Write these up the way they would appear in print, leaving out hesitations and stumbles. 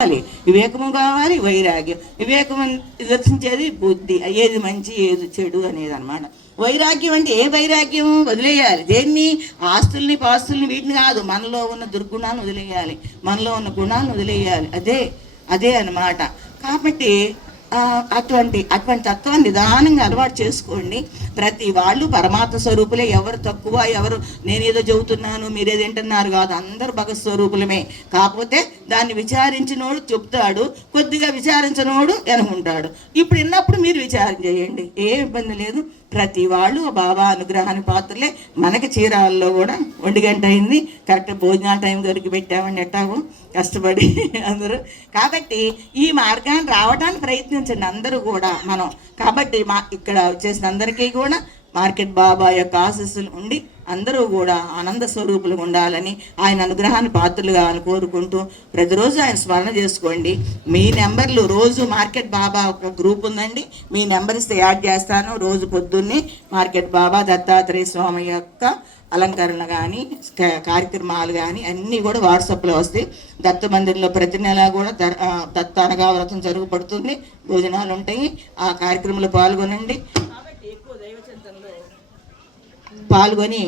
వివేకము కావాలి, వైరాగ్యం. వివేకం దర్శించేది బుద్ధి, ఏది మంచి ఏది చెడు అనేది అనమాట. వైరాగ్యం అంటే ఏ వైరాగ్యం? వదిలేయాలి. దేన్ని? ఆస్తుల్ని పాస్తుల్ని వీటిని కాదు, మనలో ఉన్న దుర్గుణాలను వదిలేయాలి, మనలో ఉన్న గుణాలను వదిలేయాలి. అదే అన్నమాట. కాబట్టి అటువంటి తత్వాన్ని నిదానంగా అలవాటు చేసుకోండి. ప్రతి వాళ్ళు పరమాత్మ స్వరూపులే. ఎవరు తక్కువ, ఎవరు నేనేదో చెబుతున్నాను మీరేదో వింటున్నారు కాదు, అందరు భగత్ స్వరూపులమే. కాకపోతే దాన్ని విచారించినోడు చెప్తాడు, కొద్దిగా విచారించినోడు వెనుకుంటాడు. ఇప్పుడు విన్నప్పుడు మీరు విచారం చేయండి, ఏం ఇబ్బంది లేదు. ప్రతి వాళ్ళు బాబా అనుగ్రహానికి పాత్రలే. మనకి చీరాల్లో కూడా 1 గంట అయింది, కరెక్ట్ భోజనాల టైం వరకు పెట్టామండి ఎట్టాగో కష్టపడి అందరూ. కాబట్టి ఈ మార్గాన్ని రావడానికి ప్రయత్నించండి అందరూ కూడా మనం. కాబట్టి ఇక్కడ వచ్చేసిన అందరికీ కూడా మార్కెట్ బాబా యొక్క ఆశీస్సులు ఉండి అందరూ కూడా ఆనంద స్వరూపులు ఉండాలని, ఆయన అనుగ్రహాన్ని పాత్రలు కావాలని కోరుకుంటూ ప్రతిరోజు ఆయన స్మరణ చేసుకోండి. మీ నెంబర్లు రోజు మార్కెట్ బాబా ఒక గ్రూప్ ఉందండి, మీ నెంబర్ ఇస్తే యాడ్ చేస్తాను. రోజు పొద్దున్నే మార్కెట్ బాబా దత్తాత్రేయ స్వామి యొక్క అలంకరణ కానీ కార్యక్రమాలు కానీ అన్నీ కూడా వాట్సాప్లో వస్తాయి. దత్త మందిర్లో ప్రతి నెల కూడా దత్త అనగా వ్రతం జరుగుపడుతుంది, భోజనాలు ఉంటాయి. ఆ కార్యక్రమంలో పాల్గొనండి. పాల్గొని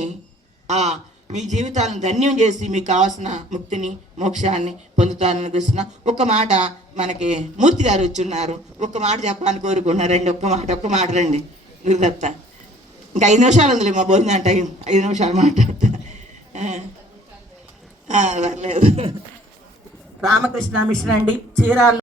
మీ జీవితాలను ధన్యం చేసి మీకు కావాల్సిన ముక్తిని మోక్షాన్ని పొందుతారని అనిపిస్తున్నా. ఒక్క మాట, మనకి మూర్తి గారు వచ్చున్నారు, ఒక్క మాట చెప్పాలని కోరుకున్నారండి. ఒక్క మాట రండి గురుదత్త. ఇంకా 5 నిమిషాలు ఉందిలే మా భోజనం టైం, 5 నిమిషాలు మాట్లాడతా. రామకృష్ణ మిషన్ అండి, చీరాల